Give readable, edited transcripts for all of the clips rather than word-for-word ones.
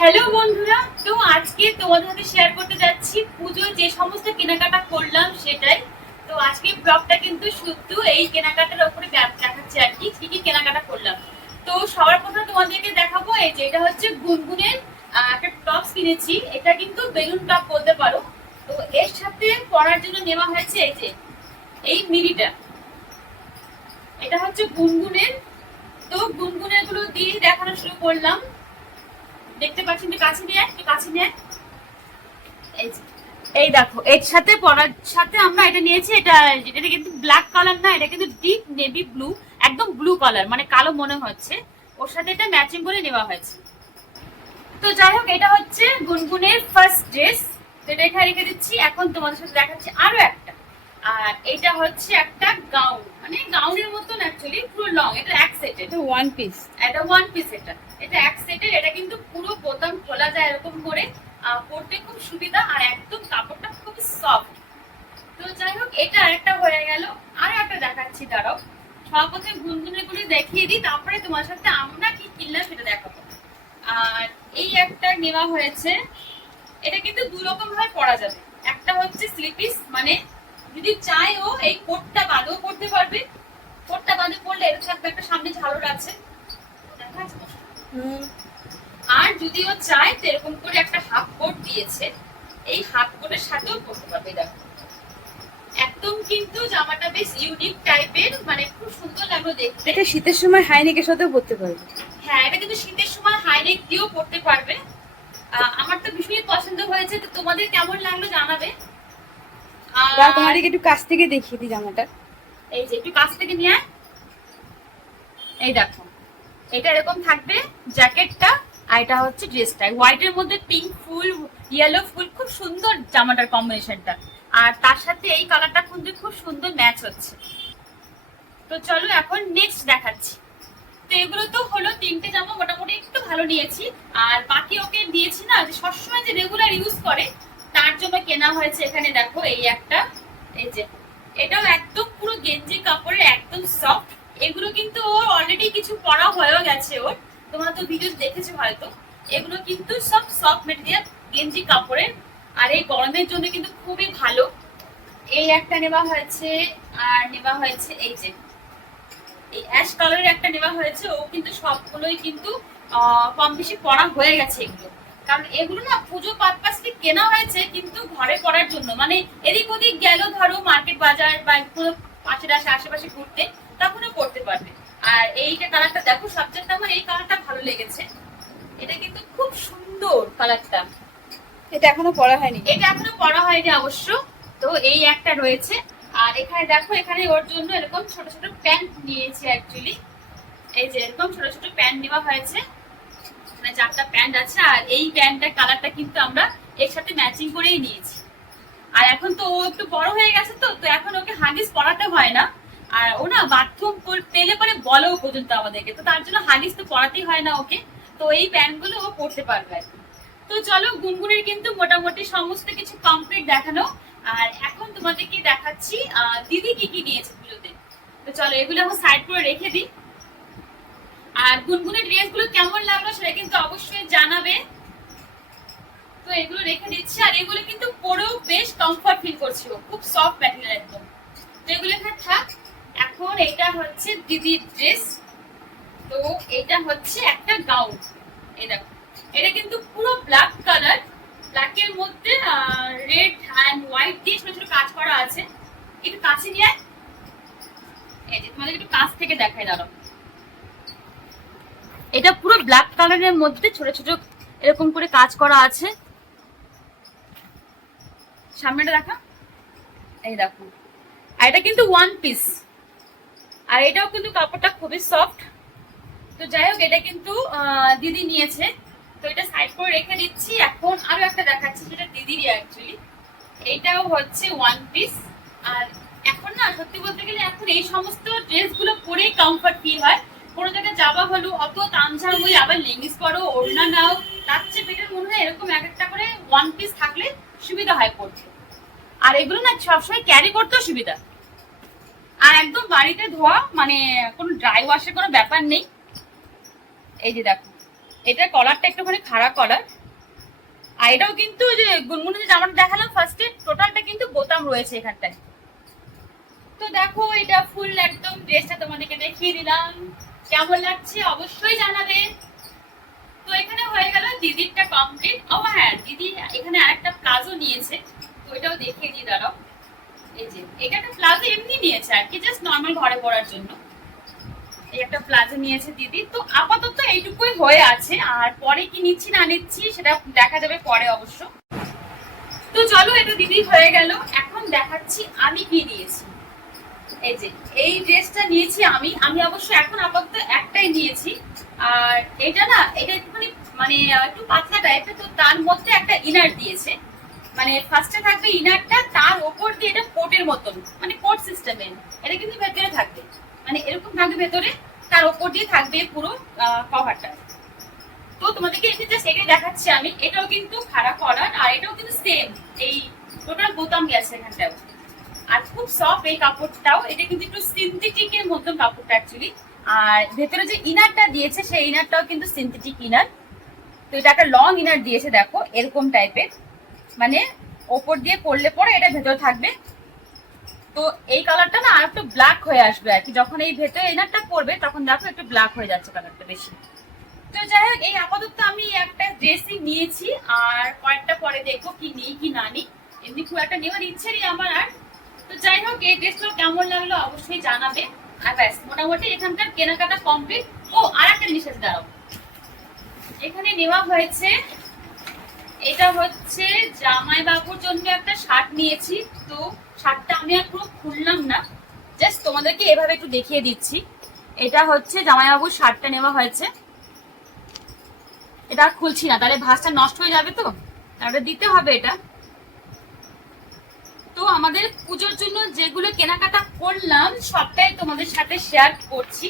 Hello বন্ধুরা, তো আজকে তোমাদের সাথে শেয়ার করতে যাচ্ছি পুজোয় যে সমস্ত কেনাকাটা করলাম সেটাই। তো আজকে ব্লগটা কিন্তু শুধু এই কেনাকাটার উপরে দেখাচ্ছি আর কি কি কেনাকাটা করলাম। তো সবার প্রথমে তোমাদেরকে দেখাবো এই যে এটা হচ্ছে গুনগুনের একটা টপস কিনেছি। এটা কিন্তু বেলুন টপ বলতে পারো। তো এর সাথে পরার জন্য নেওয়া হয়েছে এই যে এই মিডিটা। এটা হচ্ছে গুনগুনের। তো গুনগুনের গুলো দিয়ে দেখানো শুরু করলাম। দেখতে পাচ্ছেন, কাছে নিয়ে একটু কাছে নিয়ে এই দেখো, এর সাথে পরার সাথে আমরা এটা নিয়েছি। এটা কিন্তু ব্ল্যাক কালার না, এটা কিন্তু ডিপ নেভি ব্লু, একদম ব্লু কালার, মানে কালো মনে হচ্ছে। ওর সাথে এটা ম্যাচিং করে নেওয়া হয়েছে। তো যাই হোক, এটা হচ্ছে গুনগুনের ফার্স্ট ড্রেস। তো এটা এখানে রেখে দিচ্ছি। এখন তোমাদের সাথে দেখাচ্ছি আরো একটা। আর এটা হচ্ছে একটা গাউন, মানে গাউনের মতন অ্যাকচুয়ালি, পুরো লং। এটা এক সেটের, এটা ওয়ান পিস। এটা ওয়ান পিস। এটা এক সেটের। এটা কিন্তু পুরো বোতাম খোলা যায় এরকম করে, পরতে খুব সুবিধা, আর একদম কাপড়টা খুব সফট। তো যাই হোক, এটা আরেকটা হয়ে গেল। আর একটা দেখাচ্ছি, দাঁড়াও। সর্বপ্রথমে গুনগুনের গুলি দেখিয়ে দিই, তারপরে তোমার সাথে আমরা কি কিনলাম সেটা দেখাবো। আর এই একটা নেওয়া হয়েছে। এটা কিন্তু দু রকম ভাবে পরা যাবে। একটা হচ্ছে স্লিপিস, মানে যদি চাই ও এই কোটটা বাঁধেও পড়তে পারবে। কোটটা বাঁধে পড়লে এটা থাকবে, একটা সামনে ঝালর আছে, দেখা যাচ্ছে। আর যদি ও চায় তো এরকম করে একটা হাফ কোট দিয়েছে, এই হাফ কোটের সাথেও পরতে পারবে। দেখো, একদম কিন্তু জামাটা বেশ ইউনিক টাইপের, মানে খুব সুন্দর লাগলো দেখতে। এটা শীতের সময় হাইনেকের সাথেও পরতে পারবে। হ্যাঁ, এটা কিন্তু শীতের সময় হাইনেক দিয়েও পরতে পারবে। আমার তো ভীষণই পছন্দ হয়েছে। তো তোমাদের কেমন লাগলো জানাবে। তোমাদেরকে একটু কাছ থেকে দেখিয়ে দিই জামাটা। এই যে একটু কাছ থেকে নিয়ে, এই দেখো, এটা এরকম থাকবে জ্যাকেটটা। আর এটা হচ্ছে ড্রেসটা, হোয়াইটের মধ্যে পিঙ্ক ফুল, ইয়েলো ফুল, খুব সুন্দর জামাটার কম্বিনেশনটা। আর তার সাথে এই কালারটা কিন্তু খুব সুন্দর ম্যাচ হচ্ছে। তো চলো এখন নেক্সট দেখাচ্ছি। তো এগুলো তো হলো তিনটে জামা, মোটামুটি একটু ভালো নিয়েছি। আর বাকি ওকে দিয়েছি না, যে সবসময় যে রেগুলার ইউজ করে, তার জন্য কেনা হয়েছে। এখানে দেখো এই একটা, এই যে এটাও একদম পুরো গেঞ্জি কাপড়ের, একদম সফট। এগুলো কিন্তু ওর অলরেডি কিছু পরা হয়েও গেছে ওর, তোমরা তো ভিডিও দেখেছো হয়তো। এগুলো কিন্তু সব সফট মেটেরিয়াল, গেঞ্জি কাপড়ের। আর এই গরমের জন্য কিন্তু খুবই ভালো। এই একটা নেওয়া হয়েছে। আর নেওয়া হয়েছে এই যে এই অ্যাশ কালারের একটা নেওয়া হয়েছে। ও কিন্তু সবগুলোই কিন্তু কম বেশি পরা হয়ে গেছে এগুলো। কারণ এগুলো না পুজো পারপাসলি কেনা হয়েছে, কিন্তু ঘরে পরার জন্য, মানে এদিক ওদিক গেল, ধরো মার্কেট বাজার বা কোনো পাশের আশেপাশে ঘুরতে, তখনও পড়তে পারবে। আর এইটা কালারটা দেখো, সবচেয়ে আমার এই কালারটা ভালো লেগেছে। এটা কিন্তু খুব সুন্দর কালারটা। এটা এখনো পরা হয়নি। এটা এখনো পরা হয়নি অবশ্য। তো এই একটা রয়েছে। আর এখানে দেখো, এখানে ওর জন্য এরকম ছোট ছোট প্যান্ট নিয়েছি অ্যাকচুয়ালি। এই যে এরকম ছোট ছোট প্যান্ট নেওয়া হয়েছে, মানে চারটা প্যান্ট আছে। আর এই প্যান্টটার কালারটা কিন্তু আমরা এর সাথে ম্যাচিং করেই নিয়েছি। আর এখন তো ও একটু বড় হয়ে গেছে, তো তো এখন ওকে হাগিস পরাতে হয় না। আর ও না বাথরুম পেলে পরে বলেও পর্যন্ত আমাদেরকে, তো তার জন্য হাগিস তো পরাতেই হয় না ওকে। তো এই প্যান্টগুলো ও পরতে পারবে আর কি। তো চলো, গুনগুনের কিন্তু মোটামুটি সমস্ত কিছু কমপ্লিট দেখানো। আর এখন তোমাদেরকে দেখাচ্ছি দিদি কি কি নিয়েছে পুজোতে। তো চলো, এগুলো এখন সাইড করে রেখে দিই। আর গুনগুনের ড্রেস গুলো কেমন লাগলো সেটা কিন্তু অবশ্যই জানাবে। তো এগুলো রেখে দিচ্ছি। আর এগুলো কিন্তু পরেও বেশ কমফর্ট ফিল করছি, খুব সফট ম্যাটেরিয়াল একদম। তো এগুলো এখানে থাক। এখন এটা হচ্ছে দিদির ড্রেস। তো এটা হচ্ছে একটা গাউন। এই দেখো, এটা কিন্তু পুরো ব্ল্যাক কালার, ব্ল্যাকের মধ্যে রেড এন্ড হোয়াইট দিয়ে ছোট ছোট কাজ করা আছে। একটু কাছে নিয়ে, এই যে তোমাদের একটু কাছ থেকে দেখাই, দাঁড়াও। এটা পুরো ব্ল্যাক কালারের মধ্যে ছোট ছোট এরকম করে কাজ করা আছে। সামনেটা দেখা, এই দেখো। আর এটা কিন্তু ওয়ান পিস। আর এটাও কিন্তু কাপড়টা খুবই সফট। তো যাই হোক, এটা কিন্তু দিদি নিয়েছে। তো এটা সাইড করে রেখে দিচ্ছি। এখন আরো একটা দেখাচ্ছি, যেটা দিদিরই অ্যাকচুয়ালি। এইটাও হচ্ছে ওয়ান পিস। আর এখন না, সত্যি বলতে গেলে এখন এই সমস্ত ড্রেস গুলো পরেই কমফর্ট ফিল হয়। কোনো জায়গায় যাওয়া হলো, অত তামঝাম হয়ে আবার লেগিংস পরো, ওড়না নাও, তার চেয়ে বেটার মনে হয় এরকম এক একটা করে ওয়ান পিস থাকলে সুবিধা হয় পড়তে। আর এগুলো না সবসময় ক্যারি করতেও সুবিধা। আর একদম বাড়িতে ধোয়া, মানে কোনো ড্রাই ওয়াশের কোনো ব্যাপার নেই। এই যে দেখো, এটার কলারটা একটুখানি খাড়া কলার। আর এটাও কিন্তু যে গুনগুনে যে জামাটা দেখালাম ফার্স্টে, টোটালটা কিন্তু বোতাম রয়েছে এখানটায়। তো দেখো এটা ফুল একদম ড্রেসটা তোমাদেরকে দেখিয়ে দিলাম, কেমন লাগছে অবশ্যই জানাবে। তো এখানে হয়ে গেল দিদিরটা কমপ্লিট। ও হ্যাঁ, দিদি এখানে আরেকটা প্লাজো নিয়েছে, তো এটাও দেখিয়ে দিই, দাঁড়াও। এই যে এটা একটা প্লাজো এমনি নিয়েছে আর কি, জাস্ট নর্মাল ঘরে পরার জন্য এই একটা প্লাজো নিয়েছে দিদি। তো আপাতত এইটুকুই হয়ে আছে, আর পরে কি নিচ্ছি না নিচ্ছি সেটা দেখা যাবে পরে অবশ্য। তো চলো, এটা দিদি হয়ে গেল। এখন দেখাচ্ছি আমি কি নিয়েছি। এই যে এই ড্রেসটা নিয়েছি আমি অবশ্য এখন আপাতত একটাই নিয়েছি। আর এটা না, এটা একটুখানি মানে একটু পাতলা টাইপের, তো তার মধ্যে একটা ইনার দিয়েছে। মানে ফার্স্টে থাকবে ইনারটা, তার ওপর দিয়ে এটা কোটের মতন, মানে কোট সিস্টেমের। এটা কিন্তু ভেতরে থাকবে, মানে এরকম থাকবে ভেতরে, তার ওপর দিয়ে থাকবে পুরো কভারটা। তো তোমাদেরকে এটা জাস্ট এটাই দেখাচ্ছি আমি। এটাও কিন্তু খারাপ করার, আর এটাও কিন্তু সেম, এই টোটাল বোতাম গেছে এখানটাও। আর খুব সফট এই কাপড়টাও, এটা কিন্তু একটু সিনথেটিকের মতন কাপড়টা অ্যাকচুয়ালি। আর ভেতরে যে ইনারটা দিয়েছে সেই ইনারটাও কিন্তু সিনথেটিক ইনার। তো এটা একটা লং ইনার দিয়েছে, দেখো এরকম টাইপের, মানে ওপর দিয়ে পরলে পরে এটা ভেতরে থাকবে। তো এই কালারটা না আর একটু ব্ল্যাক হয়ে আসবে আর কি, যখন এই ভেতরে ইনারটা পরবে তখন দেখো একটু ব্ল্যাক হয়ে যাচ্ছে কালারটা বেশি। তো যাই হোক, এই আপাতত আমি একটা ড্রেসই নিয়েছি, আর কয়েকটা পরে দেখবো কি নিই কি না নিই। এমনি খুব একটা নেওয়ার ইচ্ছে নেই আমার আর। তো যাই হোক, এই ড্রেসটা কেমন লাগলো অবশ্যই জানাবে। আর ব্যাস, মোটামুটি এখানকার কেনাকাটা কমপ্লিট। ও আর একটা জিনিস আছে, দাঁড়াও, এখানে নেওয়া হয়েছে, এটা হচ্ছে জামাই বাবুর জন্য একটা শার্ট নিয়েছি। তো শার্টটা আমি আর পুরো খুললাম না, জাস্ট তোমাদেরকে এভাবে একটু দেখিয়ে দিচ্ছি। এটা হচ্ছে জামাই বাবুর শার্টটা নেওয়া হয়েছে, এটা আর খুলছি না, তাহলে ভাঁজটা নষ্ট হয়ে যাবে, তো তাহলে দিতে হবে এটা। তো আমাদের পুজোর জন্য যেগুলো কেনাকাটা করলাম সবটাই তোমাদের সাথে শেয়ার করছি,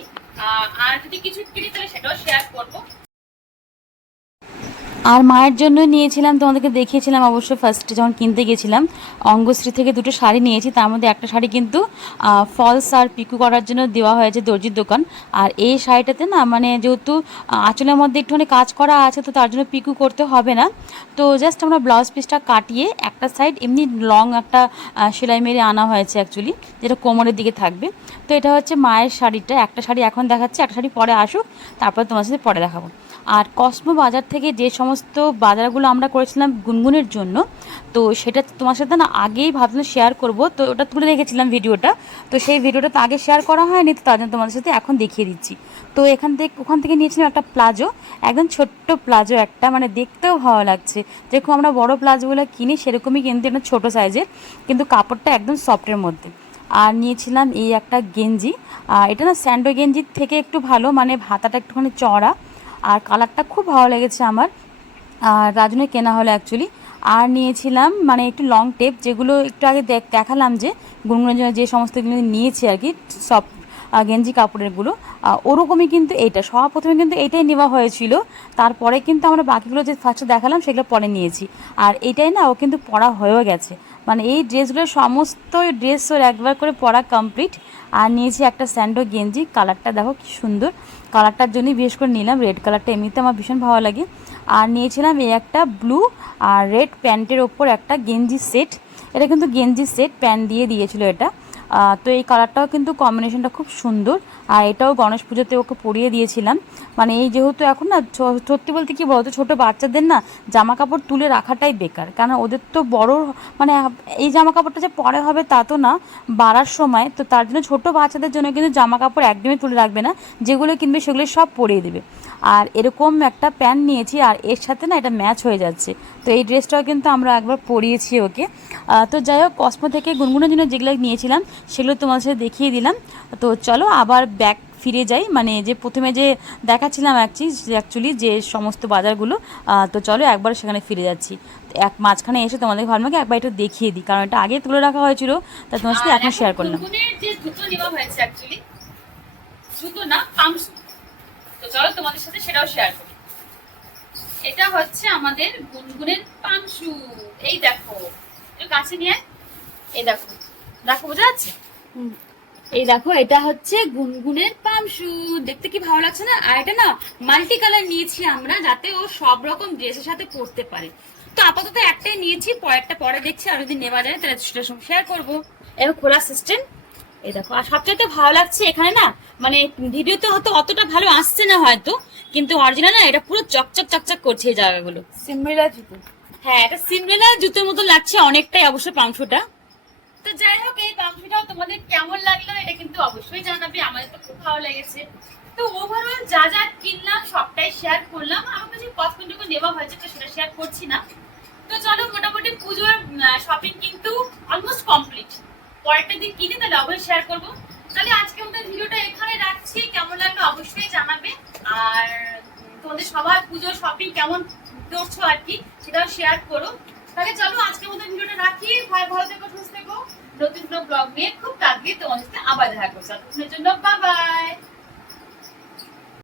আর যদি কিছু কিনি তাহলে সেটাও শেয়ার করবো। আর মায়ের জন্য নিয়েছিলাম, তোমাদেরকে দেখিয়েছিলাম অবশ্য ফার্স্টে যখন কিনতে গেছিলাম, অঙ্গশ্রী থেকে দুটো শাড়ি নিয়েছি। তার মধ্যে একটা শাড়ি কিন্তু ফলস আর পিকু করার জন্য দেওয়া হয়েছে দর্জির দোকান। আর এই শাড়িটাতে না, মানে যেহেতু আঁচলের মধ্যে একটুখানি কাজ করা আছে, তো তার জন্য পিকু করতে হবে না। তো জাস্ট আমরা ব্লাউজ পিসটা কাটিয়ে একটা সাইড এমনি লং একটা সেলাই মেরে আনা হয়েছে অ্যাকচুয়ালি, যেটা কোমরের দিকে থাকবে। তো এটা হচ্ছে মায়ের শাড়িটা, একটা শাড়ি এখন দেখাচ্ছি, একটা শাড়ি পরে আসুক, তারপর তোমার সাথে পরে দেখাবো। আর কসমো বাজার থেকে যে সমস্ত বাজারগুলো আমরা করেছিলাম গুনগুনের জন্য, তো সেটা তোমার সাথে না আগেই ভাবছিলাম শেয়ার করব, তো ওটা তুলে রেখেছিলাম ভিডিওটা। তো সেই ভিডিওটা তো আগে শেয়ার করা হয়নি, তো তার জন্য তোমাদের সাথে এখন দেখিয়ে দিচ্ছি। তো ওখান থেকে নিয়েছিলাম একটা প্লাজো, একদম ছোট্ট প্লাজো একটা, মানে দেখতেও ভালো লাগছে। যেরকম আমরা বড় প্লাজোগুলো কিনি সেরকমই কিন্তু এটা ছোটো সাইজের, কিন্তু কাপড়টা একদম সফটের মধ্যে। আর নিয়েছিলাম এই একটা গেঞ্জি, এটা না স্যান্ডো গেঞ্জির থেকে একটু ভালো, মানে হাতাটা একটুখানি চড়া, আর কালারটা খুব ভালো লেগেছে আমার, আর রাজনে কেনা হলো অ্যাকচুয়ালি। আর নিয়েছিলাম মানে একটু লং টেপ, যেগুলো একটু আগে দেখালাম যে গুনগুনের জন্য যে সমস্তগুলো নিয়েছি আর কি, সব গেঞ্জি কাপড়েরগুলো, ওরকমই কিন্তু এইটা প্রথমে কিন্তু এইটাই নেওয়া হয়েছিল। তারপরে কিন্তু আমরা বাকিগুলো যে ফার্স্টে দেখালাম সেগুলো পরে নিয়েছি। আর এইটাই না ও কিন্তু পরা হয়েও গেছে, মানে এই ড্রেসগুলো সমস্ত ড্রেস ওর একবার করে পরা কমপ্লিট। আর নিয়েছি একটা স্যান্ডো গেঞ্জি, কালারটা দেখো কি সুন্দর, কালারটার জন্যই বিশেষ করে নিলাম, রেড কালারটা এমনিতে আমার ভীষণ ভালো লাগে। আর নিয়েছিলাম এই একটা ব্লু আর রেড প্যান্টের ওপর একটা গেঞ্জি সেট, এটা কিন্তু গেঞ্জি সেট প্যান্ট দিয়ে দিয়েছিল এটা। তো এই কালারটাও কিন্তু কম্বিনেশনটা খুব সুন্দর। আর এটাও গণেশ পুজোতে ওকে পরিয়ে দিয়েছিলাম। মানে এই যেহেতু এখন না সত্যি বলতে কি বলতো, ছোটো বাচ্চাদের না জামা কাপড় তুলে রাখাটাই বেকার, কারণ ওদের তো বড়, মানে এই জামা কাপড়টা যে পরে হবে তা তো না, বাড়ার সময়। তো তার জন্য ছোটো বাচ্চাদের জন্য কিন্তু জামা কাপড় একদমই তুলে রাখবে না, যেগুলো কিনবে সেগুলো সব পরিয়ে দেবে। আর এরকম একটা প্যান্ট নিয়েছি, আর এর সাথে না এটা ম্যাচ হয়ে যাচ্ছে। তো এই ড্রেসটাও কিন্তু আমরা একবার পরিয়েছি ওকে। তো যাই হোক, কসমো থেকে গুনগুনের জন্য যেগুলো নিয়েছিলাম সেগুলো তোমার সাথে দেখিয়ে দিলাম। তো চলো আবার ব্যাক ফিরে যাই, মানে যে প্রথমে যে দেখাচ্ছিলাম অ্যাকচুয়ালি যে সমস্ত বাজারগুলো, তো চলো একবার সেখানে ফিরে যাচ্ছি। মাঝখানে এসে তোমাদের ভাবলাম একবার একটু দেখিয়ে দিই, কারণ এটা আগে তুলে রাখা হয়েছিল, তা তোমার সাথে এখন শেয়ার করলাম। যে জুতো নেওয়া হয়েছে অ্যাকচুয়ালি, জুতো না পামশু, তো চলো তোমাদের সাথে সেটাও শেয়ার করি। এটা হচ্ছে আমাদের গুনগুনের পামশু, এই দেখো একটু কাছে নিয়ে, এই দেখো দেখো বোঝা যাচ্ছে, এই দেখো এটা হচ্ছে গুনগুনের পাম শু, দেখতে কি ভালো লাগছে না? আর এটা না মাল্টি কালার নিয়েছি আমরা, যাতে ও সব রকম ড্রেসের সাথে পরতে পারে। তো আপাতত একটাই নিয়েছি, পরেরটা পরে দেখছি, আর যদি নেওয়া যায় তাহলে সেটা শেয়ার করবো। এবার খোলা সিস্টেম, এই দেখো। আর সবচাইতে ভালো লাগছে এখানে না, মানে ভিডিওতে হয়তো অতটা ভালো আসছে না হয়তো, কিন্তু অরিজিনাল না এটা পুরো চকচক চকচক করছে এই জায়গাগুলো। সিমরিলা জুতো। হ্যাঁ, এটা সিমরেলা জুতোর মতো লাগছে অনেকটাই অবশ্য পাংশুটা। তো যাই হোক, এই পাম্পশিটাও তোমাদের কেমন লাগলো এটা কিন্তু অবশ্যই জানাবে, আমাদের তো খুব ভালো লেগেছে। তো ওভারঅল যা যা কিনলাম সবটাই শেয়ার করলাম। আমার কাছে কসমেটিকও নেওয়া হয়েছে, তো সেটা শেয়ার করছি না। তো চলো, মোটামুটি পুজোর শপিং কিন্তু অলমোস্ট কমপ্লিট। পরেরটা দিন কিনে তাহলে অবশ্যই শেয়ার করবো। তাহলে আজকে আমাদের ভিডিওটা এখানে রাখছি, কেমন লাগলো অবশ্যই জানাবে। আর তোমাদের সবার পুজোর শপিং কেমন করছো আর কি, সেটাও শেয়ার করো। তাহলে চলো আজকে আমাদের ভিডিওটা রাখি। ভালো থেকো, সুস্থ থেকো। নতুন ব্লগ নিয়ে খুব তাড়াতাড়ি তোমাদের সাথে আবার দেখা করছি। ততক্ষণের জন্য বাই বাই।